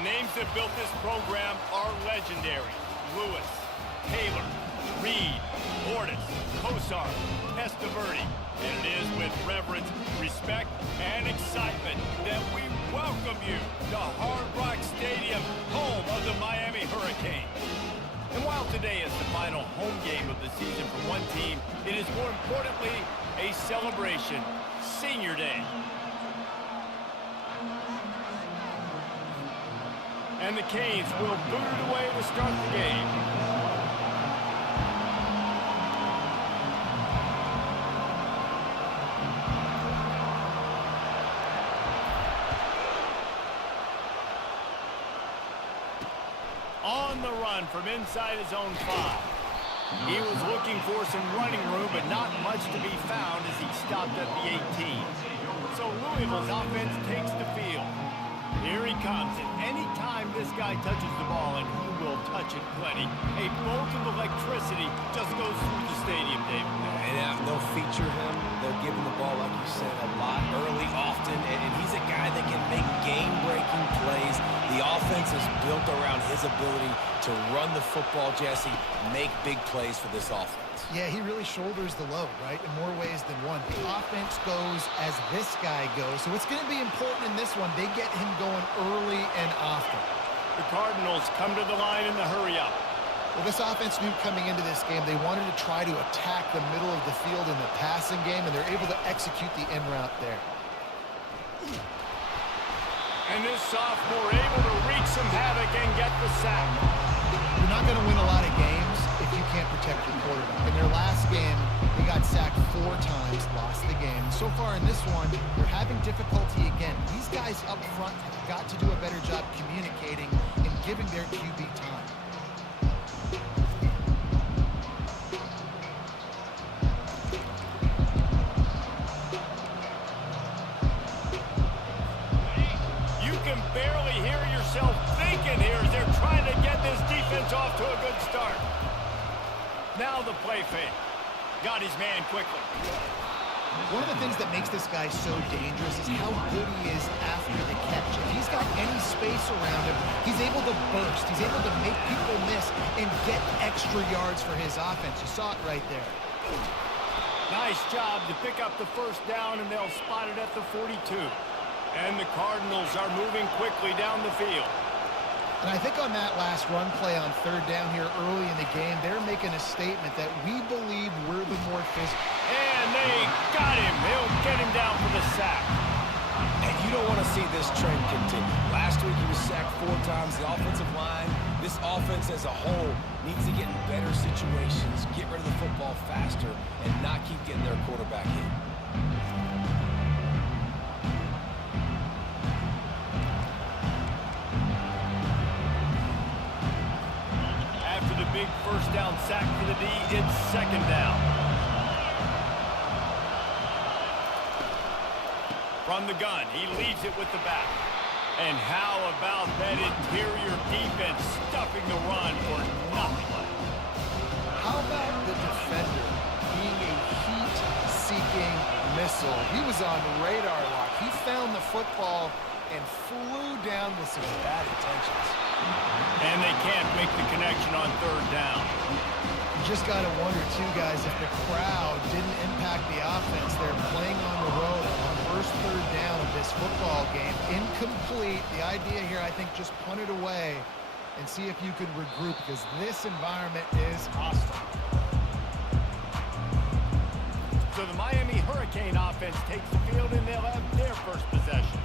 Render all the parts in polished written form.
The names that built this program are legendary. Lewis, Taylor, Reed, Portis, Kosar, Testaverde. And it is with reverence, respect, and excitement that we welcome you to Hard Rock Stadium, home of the Miami Hurricanes. And while today is the final home game of the season for one team, it is more importantly a celebration, Senior Day. And the Canes will boot it away to start the game. On the run from inside his own 5. He was looking for some running room, but not much to be found as he stopped at the 18. So Louisville's offense takes the field. Here he comes, and any time this guy touches the ball, and he will touch it plenty, a bolt of electricity just goes through the stadium, David. And they'll feature him. They'll give him the ball, like you said, a lot, early, often, and he's a guy that can make game-breaking plays. The offense is built around his ability to run the football, Jesse, make big plays for this offense. Yeah, he really shoulders the load, right, in more ways than one. The offense goes as this guy goes, so it's going to be important in this one. They get him going early and often. The Cardinals come to the line in the hurry-up. Well, this offense knew coming into this game they wanted to try to attack the middle of the field in the passing game, and they're able to execute the in route there. And this sophomore able to wreak some havoc and get the sack. You're not going to win a lot of games if you can't protect your quarterback. In their last game, they got sacked 4 times, lost the game. So far in this one, they're having difficulty again. These guys up front have got to do a better job communicating and giving their QB time. You can barely hear yourself thinking here as they're trying to get this defense off to a good start. Now the play fake. Got his man quickly. One of the things that makes this guy so dangerous is how good he is after the catch. If he's got any space around him, he's able to burst. He's able to make people miss and get extra yards for his offense. You saw it right there. Nice job to pick up the first down, and they'll spot it at the 42. And the Cardinals are moving quickly down the field. And I think on that last run play on 3rd down here early in the game, they're making a statement that we believe we're the more physical. And they got him. They'll get him down for the sack. And you don't want to see this trend continue. Last week he was sacked 4 times. The offensive line, this offense as a whole, needs to get in better situations, get rid of the football faster, and not keep getting their quarterback hit. Big first down sack for the D. It's 2nd down. From the gun, he leaves it with the back. And how about that interior defense stuffing the run for nothing? How about the defender being a heat-seeking missile? He was on radar lock. He found the football and flew down with some bad intentions. And they can't make the connection on 3rd down. You just got to wonder, too, guys, if the crowd didn't impact the offense. They're playing on the road on first 3rd down of this football game. Incomplete. The idea here, I think, just punt it away and see if you could regroup, because this environment is hostile. So the Miami Hurricane offense takes the field, and they'll have their first possession.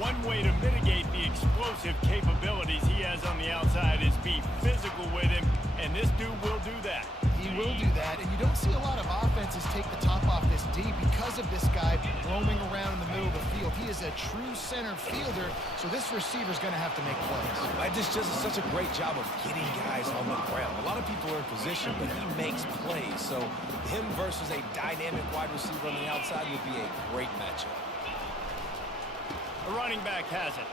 One way to mitigate the explosive capabilities he has on the outside is be physical with him, and this dude will do that. He will do that, and you don't see a lot of offenses take the top off this D because of this guy roaming around in the middle of the field. He is a true center fielder, so this receiver's going to have to make plays. This just is such a great job of getting guys on the ground. A lot of people are in position, but he makes plays, so him versus a dynamic wide receiver on the outside would be a great matchup. The running back has it.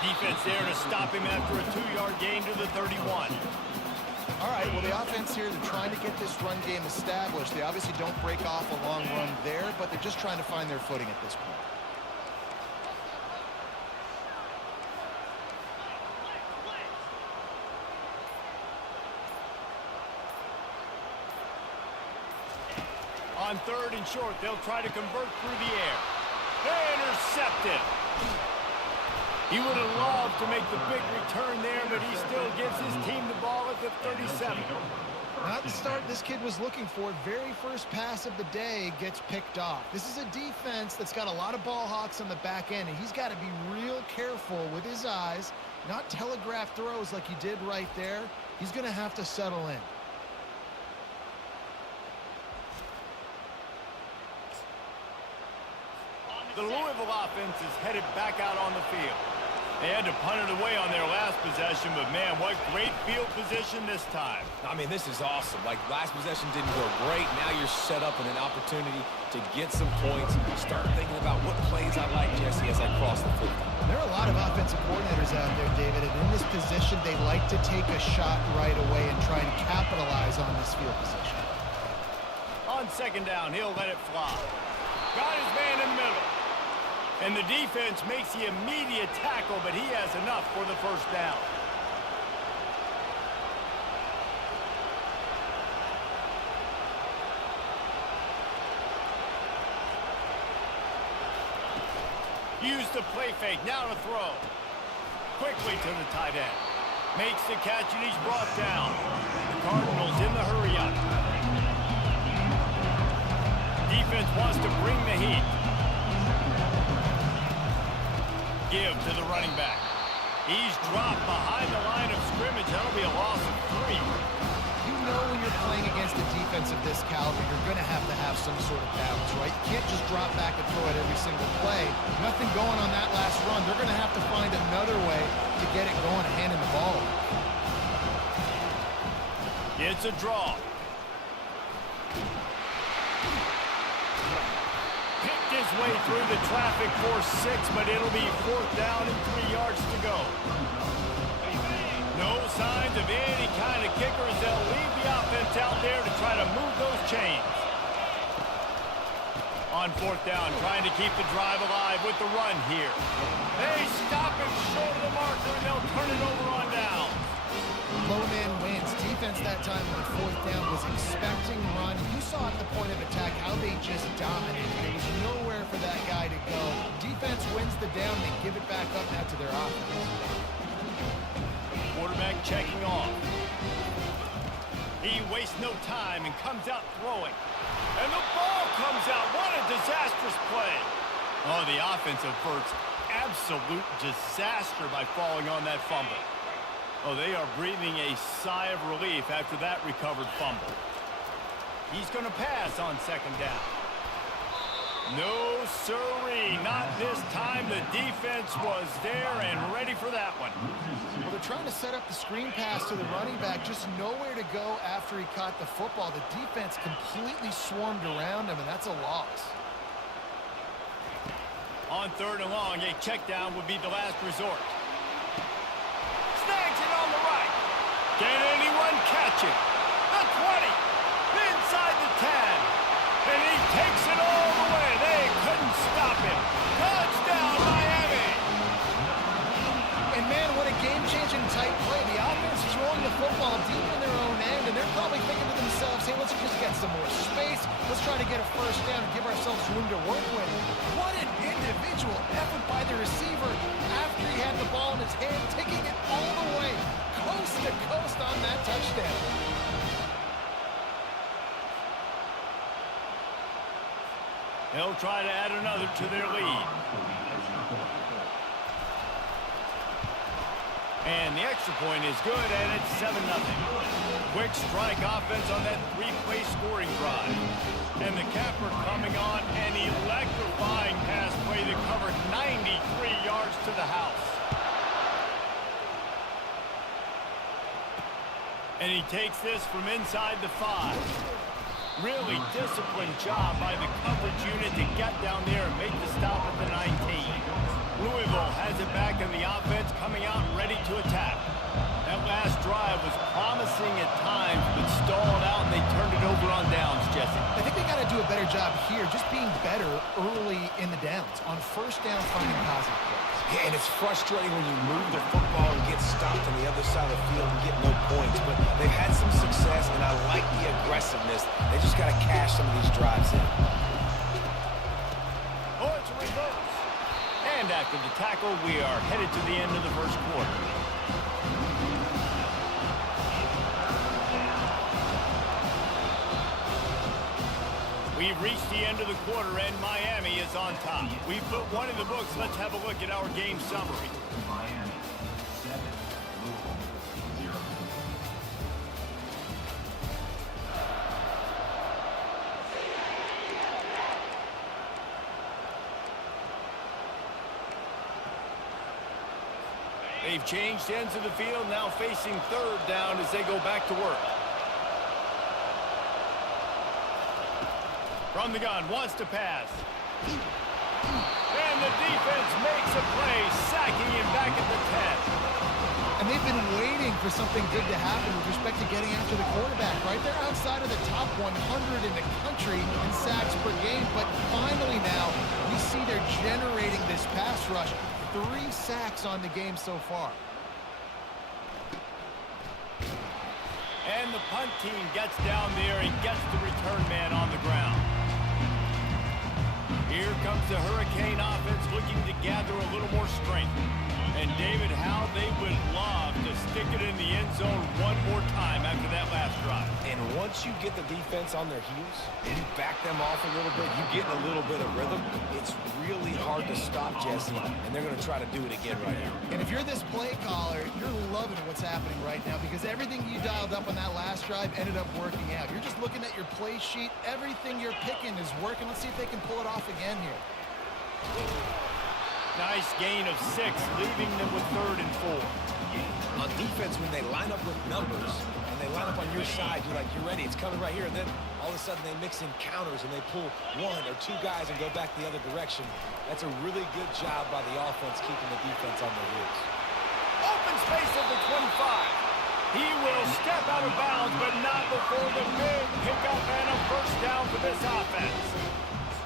Defense there to stop him after a 2-yard gain to the 31. All right, well, the offense here, they're trying to get this run game established. They obviously don't break off a long run there, but they're just trying to find their footing at this point. On 3rd and short, they'll try to convert through the air. Intercepted. He would have loved to make the big return there, but he still gives his team the ball at the 37. Not the start this kid was looking for. Very first pass of the day gets picked off. This is a defense that's got a lot of ball hawks on the back end, and he's got to be real careful with his eyes, not telegraph throws like he did right there. He's going to have to settle in. The Louisville offense is headed back out on the field. They had to punt it away on their last possession, but man, what great field position this time. I mean, this is awesome. Like, last possession didn't go great. Now you're set up in an opportunity to get some points. Start thinking about what plays I like, Jesse, as I cross the field. There are a lot of offensive coordinators out there, David, and in this position, they like to take a shot right away and try and capitalize on this field position. On 2nd down, he'll let it fly. Got his man in the middle. And the defense makes the immediate tackle, but he has enough for the 1st down. Use the play fake, now to throw. Quickly to the tight end. Makes the catch and he's brought down. The Cardinals in the hurry up. Defense wants to bring the heat. Give to the running back. He's dropped behind the line of scrimmage. That'll be a loss of 3. You know when you're playing against a defense of this caliber, you're going to have some sort of balance, right? You can't just drop back and throw it every single play. Nothing going on that last run. They're going to have to find another way to get it going and handing the ball. It's a draw. Picked his way through the traffic for 6, but it'll be 4th down and 3 yards to go. No signs of any kind of kickers. They'll leave the offense out there to try to move those chains. On 4th down, trying to keep the drive alive with the run here. They stop him short of the marker, and they'll turn it over on down. Low man wins. Defense that time on 4th down was expecting run. You saw at the point of attack how they just dominated. There was nowhere for that guy to go. Defense wins the down. They give it back up now to their offense. Quarterback checking off. He wastes no time and comes out throwing. And the ball comes out. What a disastrous play. Oh, the offense averts absolute disaster by falling on that fumble. Oh, they are breathing a sigh of relief after that recovered fumble. He's going to pass on 2nd down. No, sirree, not this time. The defense was there and ready for that one. Well, they're trying to set up the screen pass to the running back, just nowhere to go after he caught the football. The defense completely swarmed around him, and that's a loss. On 3rd and long, a check down would be the last resort. Snags it on the right. Can anyone catch it? The 20. Inside the 10. And he takes it all the way. They couldn't stop him. Touchdown, Miami. And, man, what a game-changing tight play. The offense is rolling the football deep in their own end, and they're probably thinking to themselves, hey, let's just get some more space. Let's try to get a 1st down and give ourselves room to work with. What an individual effort by the receiver after he had the ball in his hand, taking it all the way, coast to coast on that touchdown. They'll try to add another to their lead. And the extra point is good, and it's 7-0. Quick strike offense on that 3-play scoring drive. And the capper coming on an electrifying pass play that covered 93 yards to the house. And he takes this from inside the 5. Really disciplined job by the coverage unit to get down there and make the stop at the 19. Louisville has it back in the offense, coming out ready to attack. That last drive was promising at times, but stalled out, and they turned it over on downs, Jesse. I think they got to do a better good job here, just being better early in the downs. On first down, finding positive plays. Yeah, and it's frustrating when you move the football and get stopped on the other side of the field and get no points. But they've had some success, and I like the aggressiveness. They just got to cash some of these drives in. Oh, it's a reverse. And after the tackle, we are headed to the end of the first quarter. We've reached the end of the quarter, and Miami is on top. We've put one in the books. Let's have a look at our game summary. Miami 7, Louisville 0. They've changed ends of the field, now facing third down as they go back to work. From the gun, wants to pass. And the defense makes a play, sacking him back at the 10. And they've been waiting for something good to happen with respect to getting after the quarterback, right? They're outside of the top 100 in the country in sacks per game, but finally now we see they're generating this pass rush. 3 sacks on the game so far. And the punt team gets down there and gets the return man on the ground. Here comes the Hurricane offense looking to gather a little more strength. And David, how they would love to stick it in the end zone one more time after that last drive. And once you get the defense on their heels and you back them off a little bit, you get a little bit of rhythm, it's really hard to stop, Jesse, and they're going to try to do it again right here. And if you're this play caller, you're loving what's happening right now because everything you dialed up on that last drive ended up working out. You're just looking at your play sheet. Everything you're picking is working. Let's see if they can pull it off again here. Nice gain of 6, leaving them with 3rd and 4. On defense, when they line up with numbers and they line up on your side, you're like, you're ready, it's coming right here. And then all of a sudden they mix in counters and they pull 1 or 2 guys and go back the other direction. That's a really good job by the offense keeping the defense on their heels. Open space at the 25. He will step out of bounds, but not before the big pickup and a first down for this offense.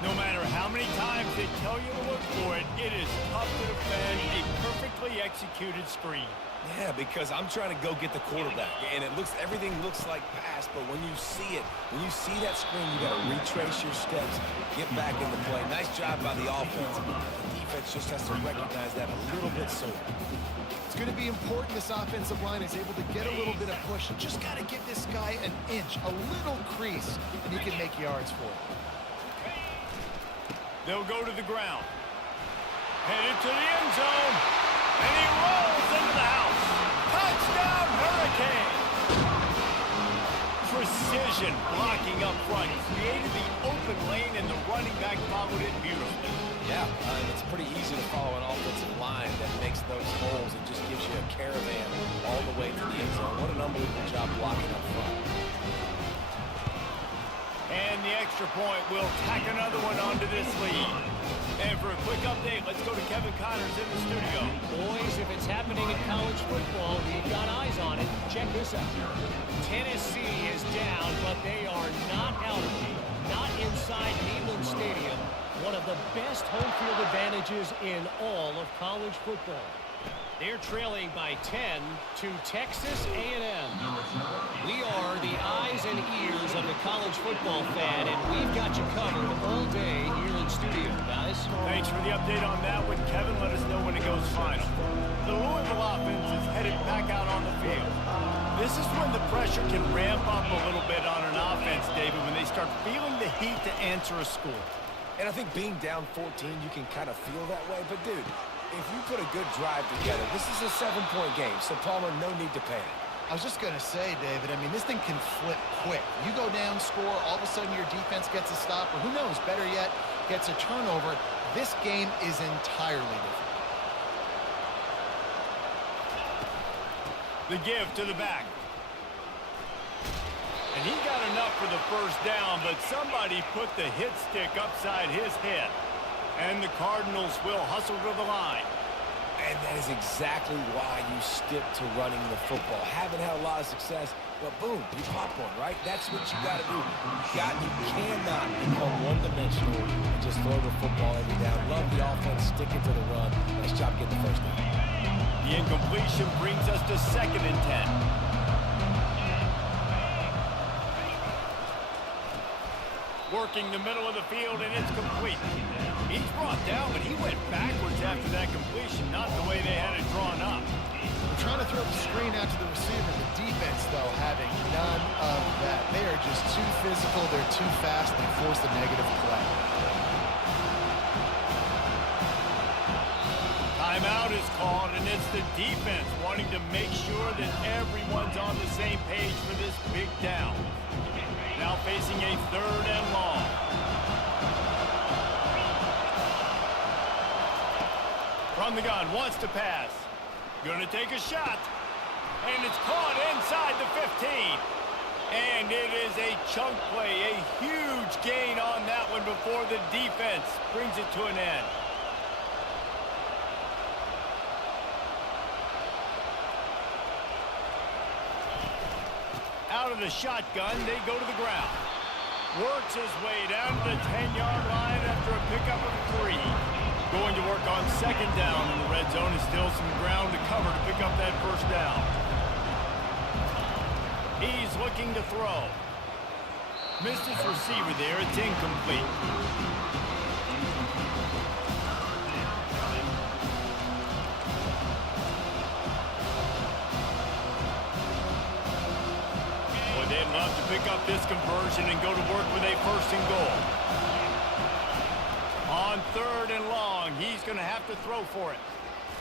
No matter how many times they tell you to look for it, it is tough to defend a perfectly executed screen. Yeah, because I'm trying to go get the quarterback, and everything looks like pass, but when you see it, when you see that screen, you got to retrace your steps, get back in the play. Nice job by the offense. The defense just has to recognize that a little bit sooner. It's going to be important this offensive line is able to get a little bit of push. You just got to give this guy an inch, a little crease, and he can make yards for it. They'll go to the ground. Headed to the end zone. And he rolls into the house. Touchdown, Hurricane! Precision blocking up front. Created the open lane, and the running back followed it beautifully. Yeah, it's pretty easy to follow an offensive line that makes those holes and just gives you a caravan all the way to the end zone. What an unbelievable job blocking up front. And the extra point will tack another one onto this lead. And for a quick update, let's go to Kevin Connors in the studio. Boys, if it's happening in college football, we've got eyes on it. Check this out. Tennessee is down, but they are not out of it. Not inside Neyland Stadium. One of the best home field advantages in all of college football. They're trailing by 10 to Texas A&M. We are the eyes and ears of the college football fan, and we've got you covered all day here in studio, guys. Thanks for the update on that one, Kevin. Let us know when it goes final. The Louisville offense is headed back out on the field. This is when the pressure can ramp up a little bit on an offense, David, when they start feeling the heat to answer a score. And I think being down 14, you can kind of feel that way. But, dude, if you put a good drive together, this is a 7-point game, so Palmer, no need to panic. I was just going to say, David, I mean, this thing can flip quick. You go down, score, all of a sudden your defense gets a stop, or who knows, better yet, gets a turnover. This game is entirely different. The give to the back. And he got enough for the first down, but somebody put the hit stick upside his head. And the Cardinals will hustle to the line. And that is exactly why you stick to running the football. Haven't had a lot of success, but boom, you pop one, right? That's what you got to do. You cannot become one-dimensional and just throw the football every down. Love the offense, sticking to the run. Nice job getting the first down. The incompletion brings us to 2nd and 10. Working the middle of the field, and it's complete. He's brought down, but he went backwards after that completion, not the way they had it drawn up. They're trying to throw the screen out to the receiver. The defense, though, having none of that. They are just too physical. They're too fast. They force the negative play. Timeout is called, and it's the defense wanting to make sure that everyone's on the same page for this big down. Now facing a 3rd and long. From the gun, wants to pass. Gonna take a shot. And it's caught inside the 15. And it is a chunk play, a huge gain on that one before the defense brings it to an end. Out of the shotgun, they go to the ground. Works his way down to the 10-yard line after a pickup of 3. Going to work on 2nd down in the red zone. Is still some ground to cover to pick up that 1st down. He's looking to throw. Missed his receiver there. It's incomplete. They'd love to pick up this conversion and go to work with a 1st and goal. On 3rd and long, he's going to have to throw for it.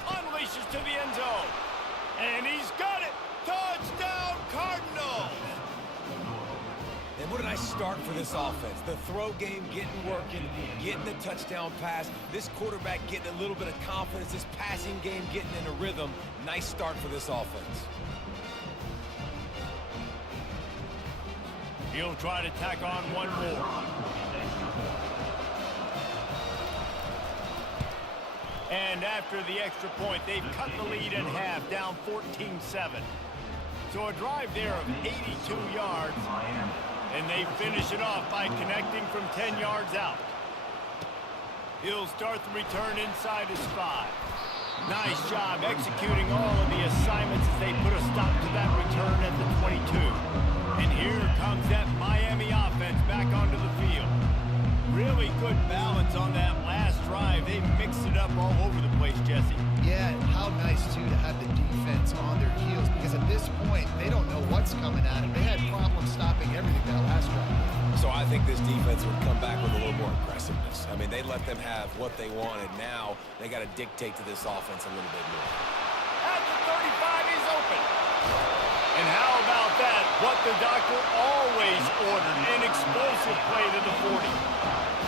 Unleashes to the end zone. And he's got it. Touchdown, Cardinals. And what a nice start for this offense. The throw game getting working, getting the touchdown pass. This quarterback getting a little bit of confidence. This passing game getting in a rhythm. Nice start for this offense. He'll try to tack on one more. And after the extra point, they've cut the lead in half, down 14-7. So a drive there of 82 yards, and they finish it off by connecting from 10 yards out. He'll start the return inside his 5. Nice job executing all of the assignments as they put a stop to that return at the 22. And here comes that Miami offense back onto the field. Really good balance on that last drive. They mixed it up all over the place, Jesse. Yeah, and how nice, too, to have the defense on their heels, because at this point, they don't know what's coming at them. They had problems stopping everything that last drive. So I think this defense would come back with a little more aggressiveness. I mean, they let them have what they wanted. Now they got to dictate to this offense a little bit more. At the 35, he's open. And how about that? What the doctor always ordered, an explosive play to the 40.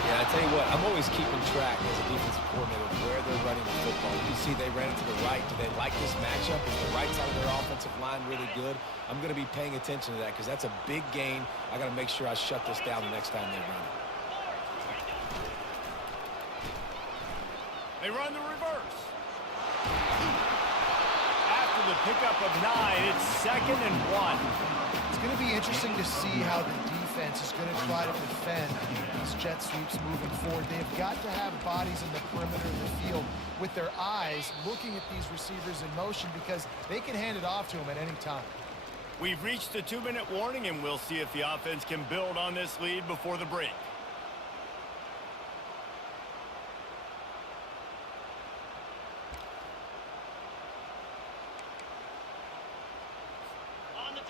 Yeah, I tell you what, I'm always keeping track as a defensive coordinator of where they're running the football. You see they ran it to the right. Do they like this matchup? Is the right side of their offensive line really good? I'm going to be paying attention to that because that's a big gain. I got to make sure I shut this down the next time they run it. They run the reverse. After the pickup of 9, it's 2nd and 1. It's going to be interesting to see how the defense is going to try to defend these jet sweeps moving forward. They've got to have bodies in the perimeter of the field with their eyes looking at these receivers in motion because they can hand it off to them at any time. We've reached the 2-minute warning, and we'll see if the offense can build on this lead before the break.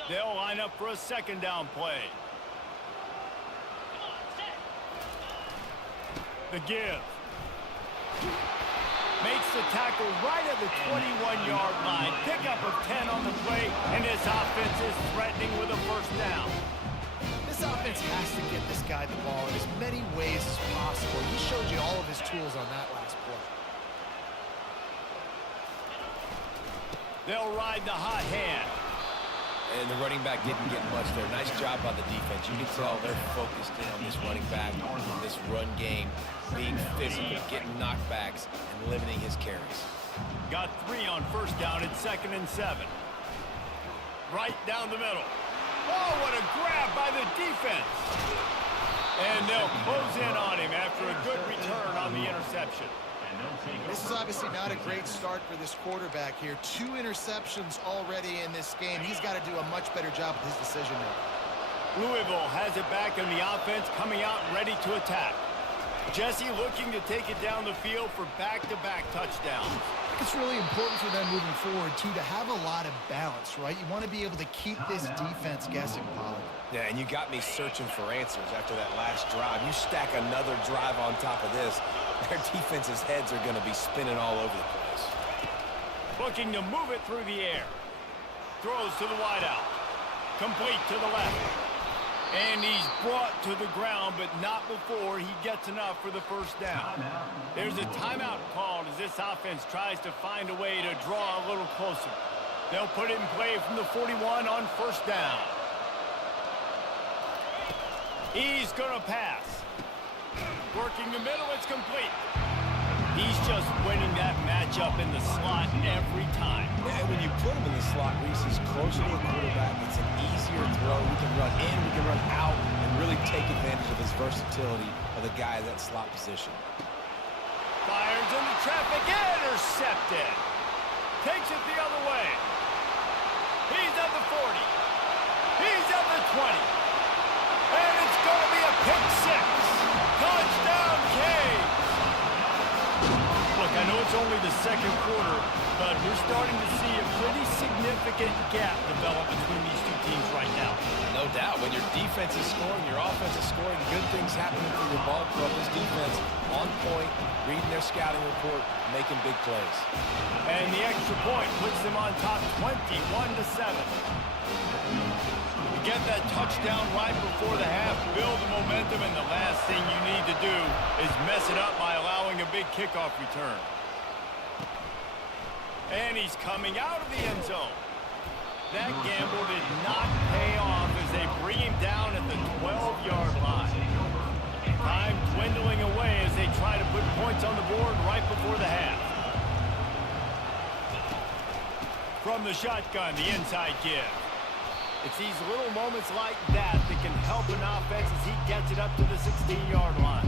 They'll line up for a 2nd down play. The give. Makes the tackle right at the 21-yard line. Pickup of 10 on the play, and this offense is threatening with a 1st down. This offense has to get this guy the ball in as many ways as possible. He showed you all of his tools on that last play. They'll ride the hot hand. And the running back didn't get much there. Nice job by the defense. You can tell they're focused in on this running back, on this run game, being physical, getting knockbacks, and limiting his carries. Got 3 on first down at 2nd and 7. Right down the middle. Oh, what a grab by the defense. And they'll close in on him after a good return on the interception. This is obviously not a great start for this quarterback here. 2 interceptions already in this game. He's got to do a much better job with his decision making. Louisville has it back in the offense, coming out ready to attack. Jesse looking to take it down the field for back-to-back touchdowns. I think it's really important for them moving forward, too, to have a lot of balance, right? You want to be able to keep this defense guessing, Pollard. Yeah, and you got me searching for answers after that last drive. You stack another drive on top of this, their defense's heads are going to be spinning all over the place. Looking to move it through the air. Throws to the wideout. Complete to the left. And he's brought to the ground, but not before he gets enough for the first down. There's a timeout called as this offense tries to find a way to draw a little closer. They'll put it in play from the 41 on first down. He's going to pass. Working the middle, it's complete. He's just winning that matchup in the slot every time. And when you put him in the slot, Reese is closer to the quarterback. It's an easier throw. We can run in, we can run out, and really take advantage of his versatility of the guy in that slot position. Fires into traffic, intercepted. Takes it the other way. He's at the 40. He's at the 20. And it's going to be a pick 6. Touchdown, Canes. Look, I know it's only the second quarter, but we're starting to see a pretty significant gap develop between these two teams right now. No doubt. When your defense is scoring, your offense is scoring, good things happening for your ball club. This defense on point, reading their scouting report, making big plays. And the extra point puts them on top 21-7. Get that touchdown right before the half, build the momentum, and the last thing you need to do is mess it up by allowing a big kickoff return. And he's coming out of the end zone. That gamble did not pay off as they bring him down at the 12-yard line. Time dwindling away as they try to put points on the board right before the half. From the shotgun, the inside give. It's these little moments like that that can help an offense as he gets it up to the 16-yard line.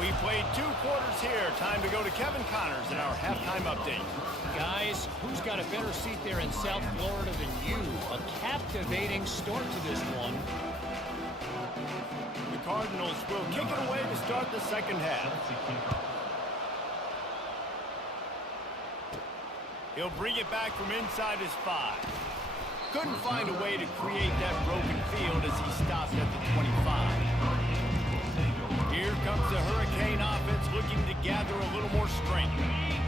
We played 2 quarters here. Time to go to Kevin Connors in our halftime update. Guys, who's got a better seat there in South Florida than you? A captivating start to this one. The Cardinals will kick it away to start the second half. He'll bring it back from inside his 5. Couldn't find a way to create that broken field as he stopped at the 25. Here comes the Hurricane offense looking to gather a little more strength.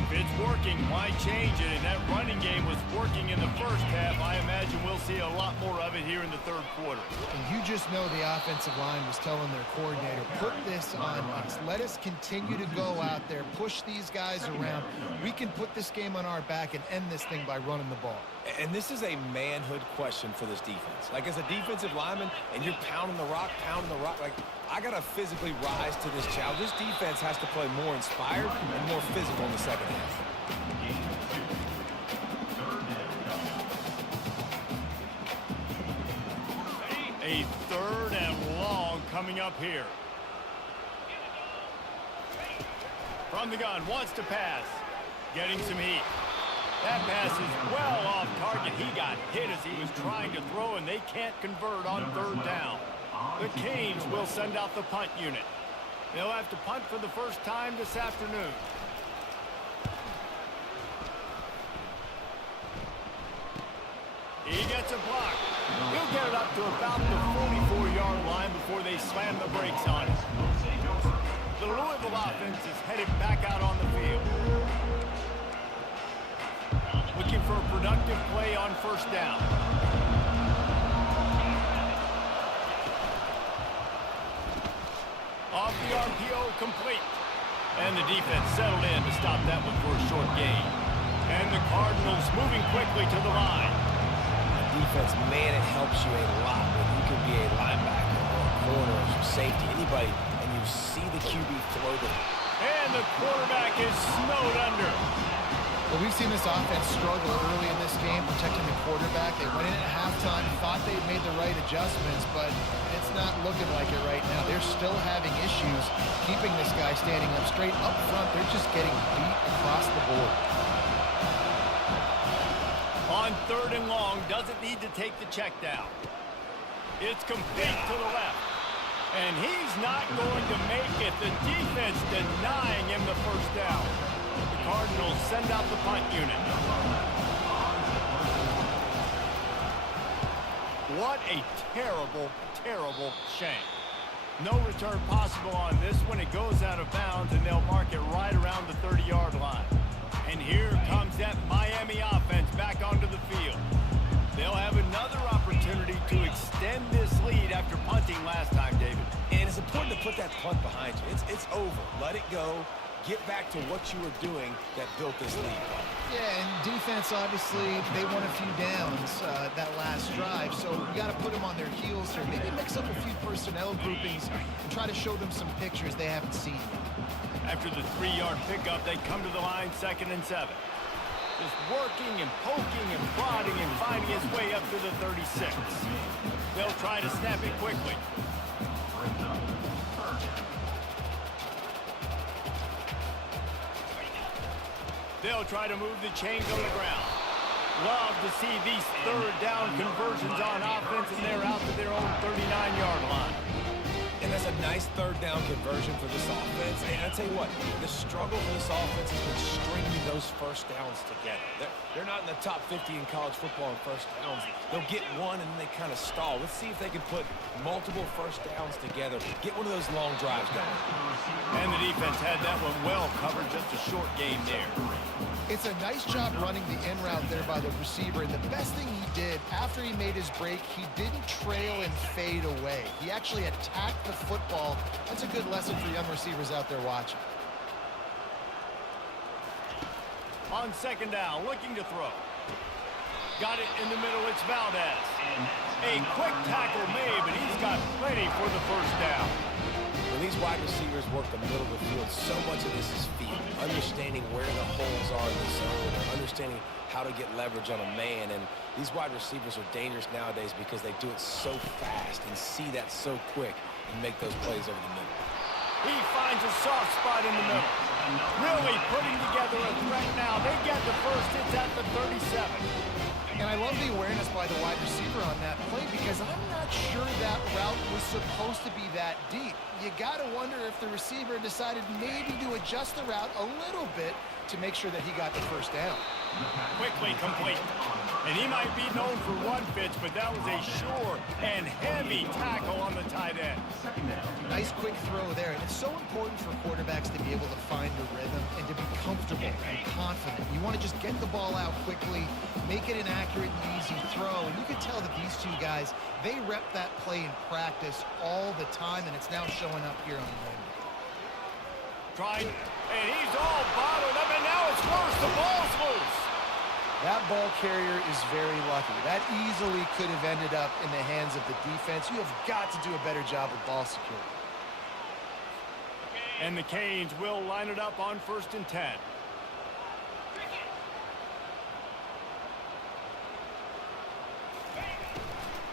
If it's working, why change it? And that running game was working in the first half. I imagine we'll see a lot more of it here in the third quarter. And you just know the offensive line was telling their coordinator, put this on us. Let us continue to go out there, push these guys around. We can put this game on our back and end this thing by running the ball. And this is a manhood question for this defense. Like, as a defensive lineman, and you're pounding the rock, like, I got to physically rise to this challenge. This defense has to play more inspired and more physical in the second half. A 3rd and long coming up here. From the gun, wants to pass. Getting some heat. That pass is well off target. He got hit as he was trying to throw, and they can't convert on 3rd down. The Canes will send out the punt unit. They'll have to punt for the first time this afternoon. He gets a block. He'll get it up to about the 44-yard line before they slam the brakes on it. The Louisville offense is headed back out on the field. Looking for a productive play on first down. Off the RPO, complete. And the defense settled in to stop that one for a short gain. And the Cardinals moving quickly to the line. Defense, man, it helps you a lot when you can be a linebacker or a corner or some safety, anybody, and you see the QB throw the... And And the quarterback is snowed under. Well, we've seen this offense struggle early in this game, protecting the quarterback. They went in at halftime, thought they'd made the right adjustments, but it's not looking like it right now. They're still having issues keeping this guy standing up straight. Up front, they're just getting beat across the board. On 3rd and long, doesn't need to take the check down. It's complete to the left. And he's not going to make it. The defense denying him the first down. The Cardinals send out the punt unit. What a terrible, terrible shame. No return possible on this one. It goes out of bounds, and they'll mark it right around the 30-yard line. And here comes that Miami offense back onto the field. They'll have another opportunity to extend this lead after punting last time, David. And it's important to put that punt behind you. It's over. Let it go. Get back to what you were doing that built this lead. Yeah, and defense, obviously, they won a few downs that last drive, so you got to put them on their heels here. Maybe mix up a few personnel groupings and try to show them some pictures they haven't seen. After the 3-yard pickup, they come to the line 2nd and 7. Just working and poking and prodding and finding his way up to the 36. They'll try to snap it quickly. They'll try to move the chains on the ground. Love to see these 3rd down conversions on offense, and they're out to their own 39-yard line. And that's a nice 3rd down conversion for this offense. And I'll tell you what, the struggle for this offense has been stringing those first downs together. They're not in the top 50 in college football in first downs. They'll get one and then they kind of stall. Let's see if they can put multiple first downs together. Get one of those long drives going. And the defense had that one well covered. Just a short game there. It's a nice job running the in route there by the receiver, and the best thing he did after he made his break, he didn't trail and fade away. He actually attacked the football. That's a good lesson for young receivers out there watching. On 2nd down, looking to throw. Got it in the middle, it's Valdez. A quick tackle made, but he's got plenty for the first down. When these wide receivers work the middle of the field, so much of this is feel. Understanding where the holes are in the zone, understanding how to get leverage on a man. And these wide receivers are dangerous nowadays because they do it so fast and see that so quick and make those plays over the middle. He finds a soft spot in the middle. Really putting together a threat now. They get the first. It's at the 37. And I love the awareness by the wide receiver on that play because I'm not sure that route was supposed to be that deep. You got to wonder if the receiver decided maybe to adjust the route a little bit to make sure that he got the first down. Quickly complete. And he might be known for one pitch, but that was a sure and heavy tackle on the tight end. Nice quick throw there. And it's so important for quarterbacks to be able to find a rhythm and to be comfortable and confident. You want to just get the ball out quickly, make it an accurate and easy throw. And you can tell that these two guys, they rep that play in practice all the time, and it's now showing up here on the rim. Tried, and he's all bottled up, and now it's worse. The ball's loose. That ball carrier is very lucky. That easily could have ended up in the hands of the defense. You have got to do a better job of ball security. And the Canes will line it up on 1st and 10.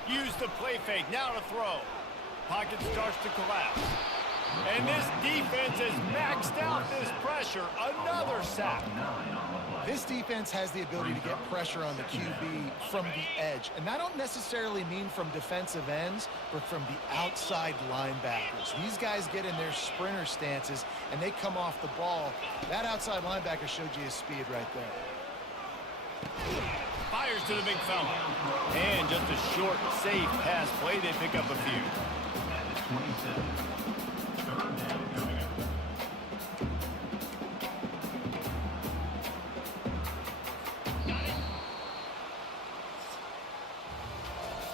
Use the play fake, now to throw. Pocket starts to collapse. And this defense has maxed out this pressure. Another sack. This defense has the ability to get pressure on the QB from the edge. And I don't necessarily mean from defensive ends, but from the outside linebackers. These guys get in their sprinter stances, and they come off the ball. That outside linebacker showed you his speed right there. Fires to the big fella. And just a short, safe pass play. They pick up a few. 27. Third down coming up.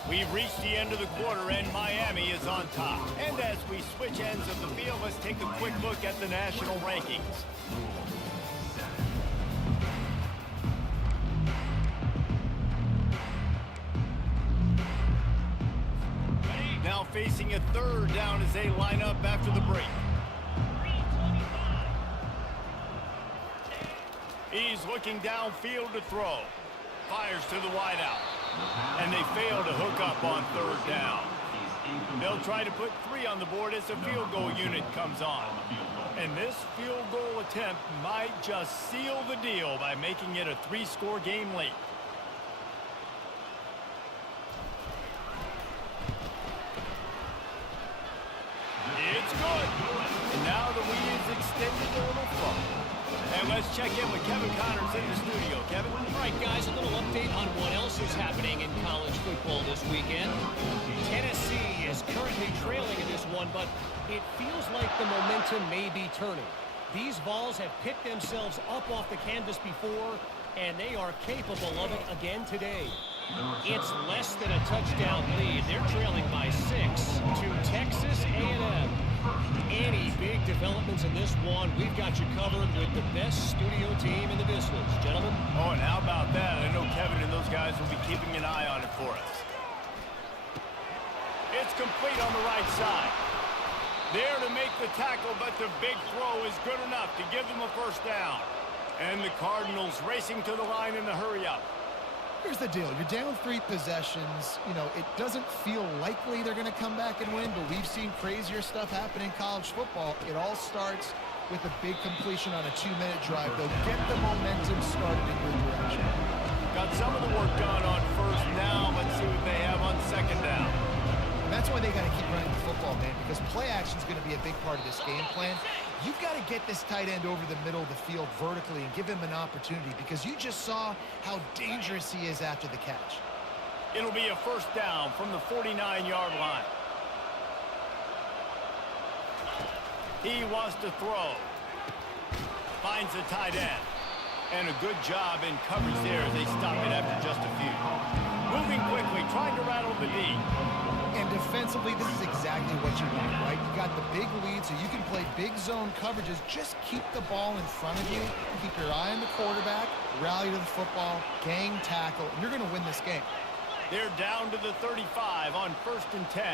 We've reached the end of the quarter, and Miami is on top. And as we switch ends of the field, let's take a quick look at the national rankings. Now facing a third down as they line up after the break. He's looking downfield to throw. Fires to the wideout. And they fail to hook up on third down. They'll try to put 3 on the board as the field goal unit comes on. And this field goal attempt might just seal the deal by making it a 3-score game late. It's good. And now the lead is extended a little further. And let's check in with Kevin Connors in the studio. Kevin? All right, guys, a little update on what else is happening in college football this weekend. Tennessee is currently trailing in this one, but it feels like the momentum may be turning. These Vols have picked themselves up off the canvas before, and they are capable of it again today. It's less than a touchdown lead. They're trailing by 6 to Texas A&M. Any big developments in this one, we've got you covered with the best studio team in the business. Gentlemen? Oh, and how about that? I know Kevin and those guys will be keeping an eye on it for us. It's complete on the right side. There to make the tackle, but the big throw is good enough to give them a first down. And the Cardinals racing to the line in the hurry-up. Here's the deal. You're down 3 possessions. You know, it doesn't feel likely they're going to come back and win, but we've seen crazier stuff happen in college football. It all starts with a big completion on a 2-minute drive. They'll get the momentum started in your direction. Got some of the work done on first down. Let's see what they have on second down. And that's why they got to keep running the football, man, because play action is going to be a big part of this game plan. You've got to get this tight end over the middle of the field vertically and give him an opportunity, because you just saw how dangerous he is after the catch. It'll be a first down from the 49-yard line. He wants to throw. Finds the tight end. And a good job in coverage there as they stop it after just a few. Moving quickly, trying to rattle the D. And defensively, this is exactly what you want, right? You got the big lead, so you can play big zone coverages. Just keep the ball in front of you. Keep your eye on the quarterback. Rally to the football. Gang tackle. And you're going to win this game. They're down to the 35 on 1st and 10.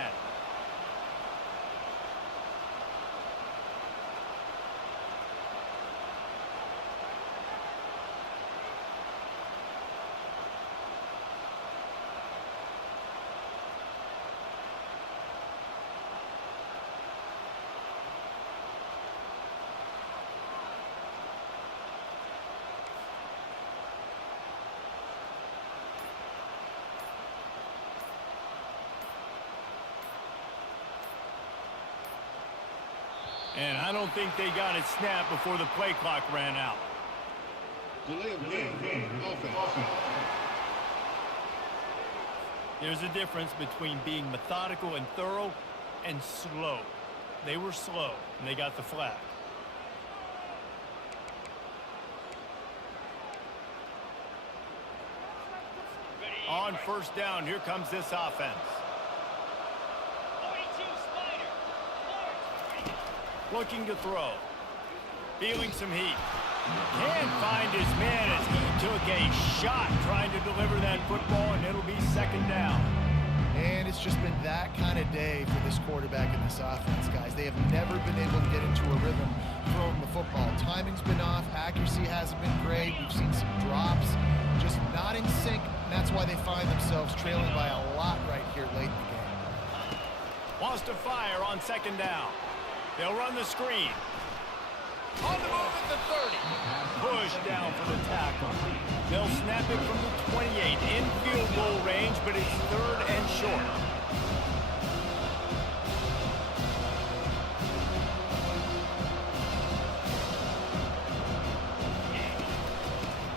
And I don't think they got it snapped before the play clock ran out. Delay of game, offense. There's a difference between being methodical and thorough and slow. They were slow, and they got the flag. On first down, here comes this offense. Looking to throw. Feeling some heat. Can't find his man as he took a shot trying to deliver that football, and it'll be second down. And it's just been that kind of day for this quarterback and this offense, guys. They have never been able to get into a rhythm throwing the football. Timing's been off. Accuracy hasn't been great. We've seen some drops. Just not in sync, and that's why they find themselves trailing by a lot right here late in the game. Wants to fire on second down. They'll run the screen. On the move at the 30. Push down for the tackle. They'll snap it from the 28 in field goal range, but it's 3rd and short.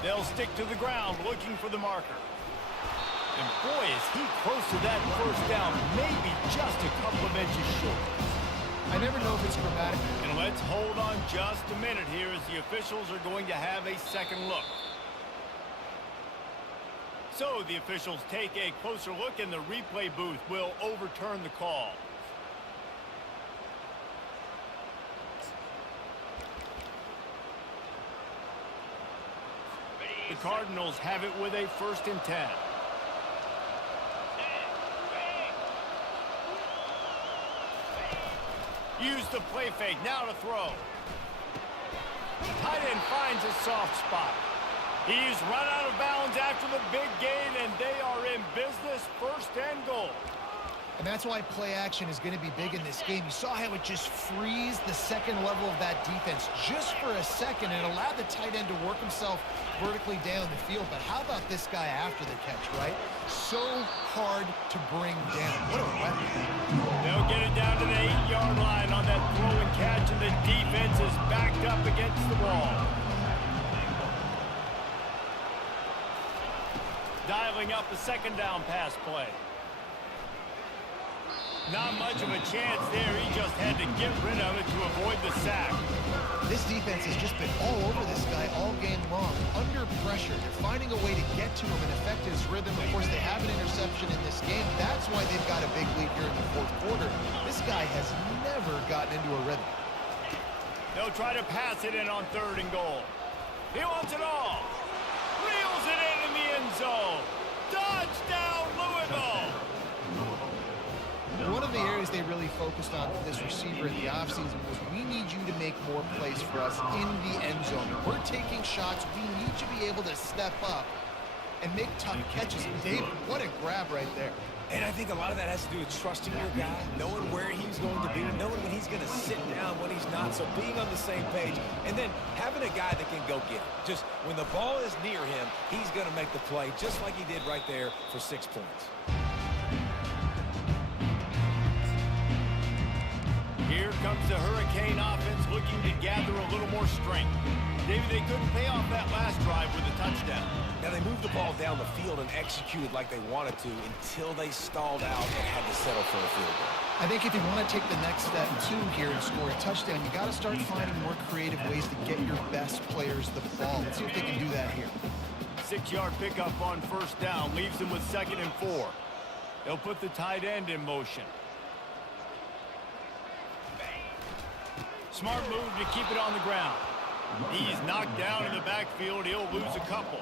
They'll stick to the ground looking for the marker. And boy, is he close to that first down, maybe just a couple of inches short. I never know if it's dramatic. And let's hold on just a minute here as the officials are going to have a second look. So the officials take a closer look, and the replay booth will overturn the call. The Cardinals have it with a 1st and 10. Use the play fake, now to throw. Tight end finds a soft spot. He's run out of bounds after the big gain, and they are in business, 1st and goal. And that's why play action is going to be big in this game. You saw how it just freezed the second level of that defense just for a second and allowed the tight end to work himself vertically down the field. But how about this guy after the catch, right? So hard to bring down. What a weapon. They'll get it down to the 8-yard line on that throw and catch, and the defense is backed up against the wall. Dialing up a 2nd down pass play. Not much of a chance there. He just had to get rid of it to avoid the sack. This defense has just been all over this guy all game long. Under pressure. They're finding a way to get to him and affect his rhythm. Of course, they have an interception in this game. That's why they've got a big lead here in the 4th quarter. This guy has never gotten into a rhythm. They'll try to pass it in on 3rd and goal. He wants it all. Reels it in the end zone. Touchdown, Louisville. One of the areas they really focused on with this receiver in the offseason was we need you to make more plays for us in the end zone. If we're taking shots, we need you to be able to step up and make tough catches. David, what a grab right there. And I think a lot of that has to do with trusting your guy, knowing where he's going to be, knowing when he's going to sit down, when he's not. So being on the same page, and then having a guy that can go get it. Just when the ball is near him, he's going to make the play just like he did right there for 6 points. Here comes the Hurricane offense looking to gather a little more strength. Maybe they couldn't pay off that last drive with a touchdown. Now, they moved the ball down the field and executed like they wanted to until they stalled out and had to settle for a field goal. I think if you want to take the next step, too, here and score a touchdown, you got to start finding more creative ways to get your best players the ball. Let's see if they can do that here. 6-yard pickup on 1st down leaves them with 2nd and 4. They'll put the tight end in motion. Smart move to keep it on the ground. He's knocked down in the backfield. He'll lose a couple.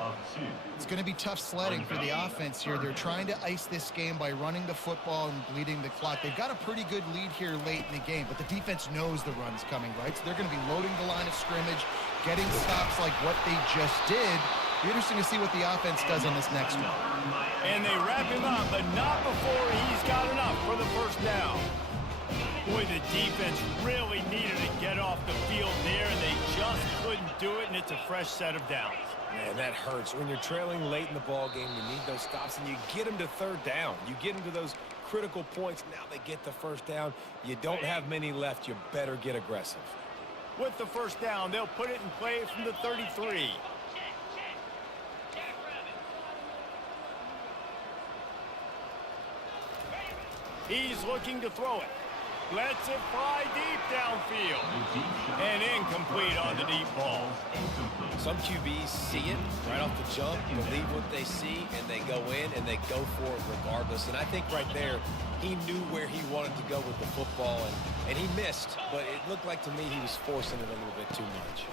It's going to be tough sledding for the offense here. They're trying to ice this game by running the football and bleeding the clock. They've got a pretty good lead here late in the game, but the defense knows the run's coming, right? So they're going to be loading the line of scrimmage, getting stops like what they just did. Be interesting to see what the offense does on this next one. And they wrap him up, but not before he's got enough for the 1st down. Boy, the defense really needed to get off the field there, and they just couldn't do it, and it's a fresh set of downs. Man, that hurts. When you're trailing late in the ball game, you need those stops, and you get them to 3rd down. You get them to those critical points. Now they get the 1st down. You don't have many left. You better get aggressive. With the 1st down, they'll put it in play from the 33. He's looking to throw it. Lets it fly deep downfield. And incomplete on the deep ball. Some QBs see it right off the jump, believe what they see, and they go in and they go for it regardless. And I think right there, he knew where he wanted to go with the football, and he missed, but it looked like to me he was forcing it a little bit too much.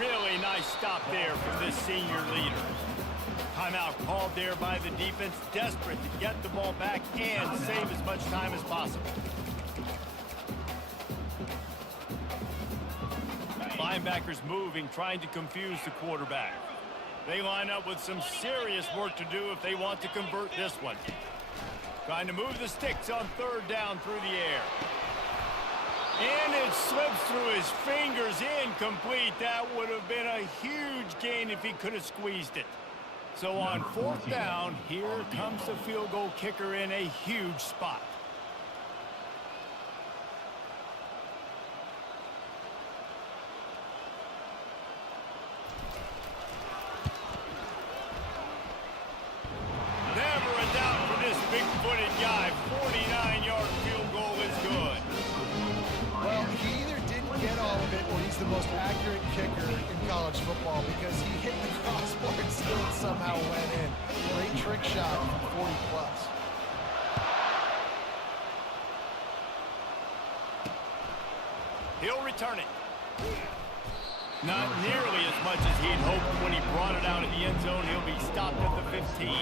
Really nice stop there from this senior leader. Timeout called there by the defense, desperate to get the ball back and save as much time as possible. Linebackers moving, trying to confuse the quarterback. They line up with some serious work to do if they want to convert this one. Trying to move the sticks on 3rd down through the air. And it slips through his fingers, incomplete. That would have been a huge gain if he could have squeezed it. So on 4th down, here comes the field goal kicker in a huge spot. Never a doubt for this big-footed guy. 49-yard field goal is good. Well, he either didn't get all of it or he's the most accurate kicker in college football because he hit the crossbar and still somehow went in. Great trick shot from 40-plus. He'll return it. Not nearly as much as he'd hoped when he brought it out of the end zone. He'll be stopped at the 15.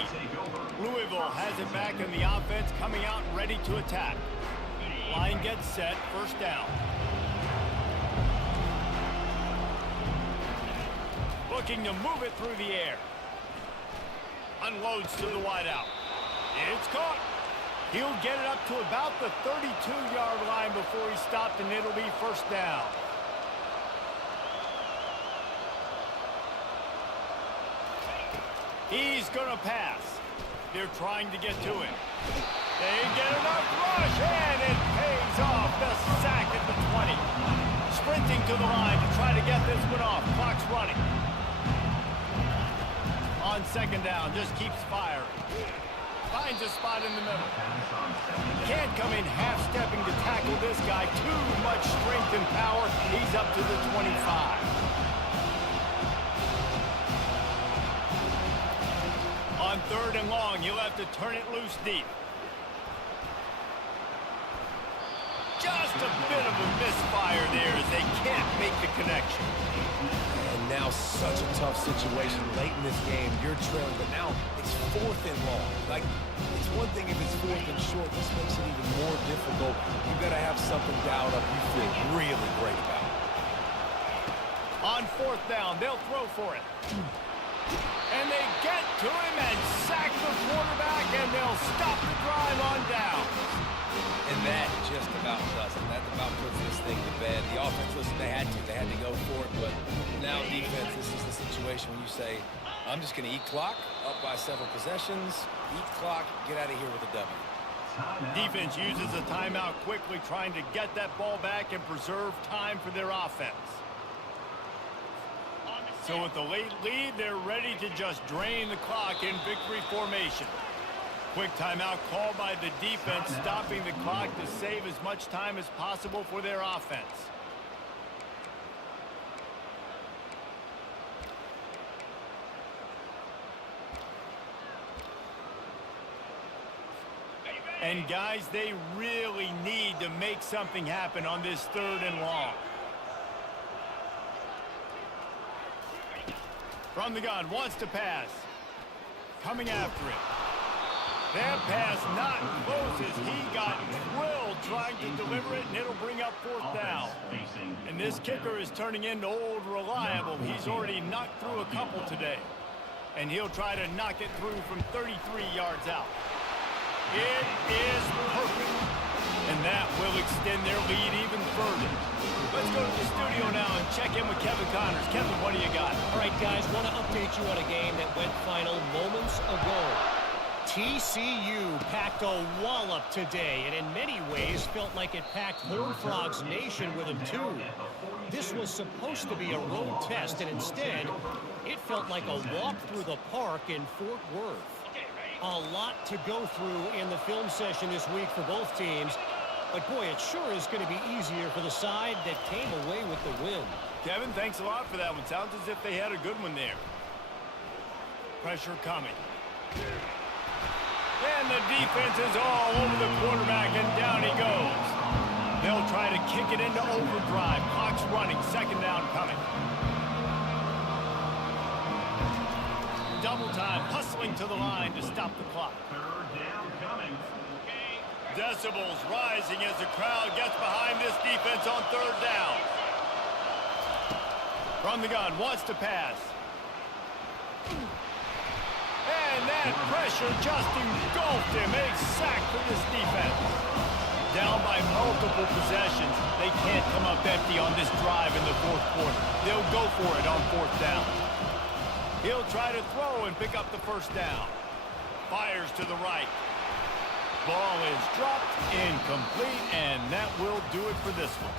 Louisville has it back in the offense, coming out ready to attack. Line gets set, 1st down. Looking to move it through the air. Unloads to the wideout. It's caught. He'll get it up to about the 32-yard line before he stopped, and it'll be first down. He's going to pass. They're trying to get to him. They get enough rush, and it pays off. The sack at the 20. Sprinting to the line to try to get this one off. Clock's running. On second down, just keeps firing. Finds a spot in the middle. Can't come in half-stepping to tackle this guy. Too much strength and power. He's up to the 25. On third and long, he'll have to turn it loose deep. Just a bit of a misfire there as they can't make the connection. And now such a tough situation late in this game. You're trailing, but now it's fourth and long. Like, it's one thing if it's fourth and short. This makes it even more difficult. You've got to have something dialed up you feel really great about. On fourth down, they'll throw for it. And they get to him and sack the quarterback, and they'll stop the drive on down. And that just about does it. That about puts this thing to bed. The offense, listen, they had to go for it, but now defense, this is the situation when you say, I'm just going to eat clock, up by several possessions, eat clock, get out of here with a W. Defense uses a timeout quickly, trying to get that ball back and preserve time for their offense. So with the late lead, they're ready to just drain the clock in victory formation. Quick timeout called by the defense, stopping the clock to save as much time as possible for their offense. And guys, they really need to make something happen on this third and long. From the gun, wants to pass. Coming after it. That pass not close as he got drilled trying to deliver it, and it'll bring up fourth down. And this kicker is turning into old reliable. He's already knocked through a couple today. And he'll try to knock it through from 33 yards out. It is perfect. And that will extend their lead even further. Let's go to the studio now and check in with Kevin Connors. Kevin, what do you got? All right, guys, want to update you on a game that went final moments ago. TCU packed a wallop today, and in many ways felt like it packed Horned Frogs Nation with them, too. This was supposed to be a road test, and instead, it felt like a walk through the park in Fort Worth. A lot to go through in the film session this week for both teams, but boy, it sure is going to be easier for the side that came away with the win. Kevin, thanks a lot for that one. Sounds as if they had a good one there. Pressure coming. And the defense is all over the quarterback, and down he goes. They'll try to kick it into overdrive. Clock's running. Second down coming. Double time, hustling to the line to stop the clock. Third down coming. Decibels rising as the crowd gets behind this defense on third down. From the gun, wants to pass. And that pressure just engulfed him. A sack for this defense. Down by multiple possessions. They can't come up empty on this drive in the fourth quarter. They'll go for it on fourth down. He'll try to throw and pick up the first down. Fires to the right. Ball is dropped, incomplete, and that will do it for this one.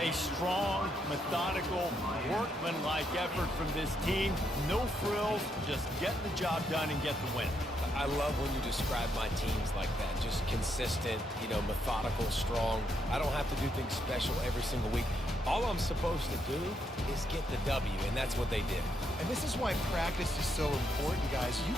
A strong, methodical, workmanlike effort from this team. No frills, just get the job done and get the win. I love when you describe my teams like that. Just consistent, methodical, strong. I don't have to do things special every single week. All I'm supposed to do is get the W, and that's what they did. And this is why practice is so important, guys. You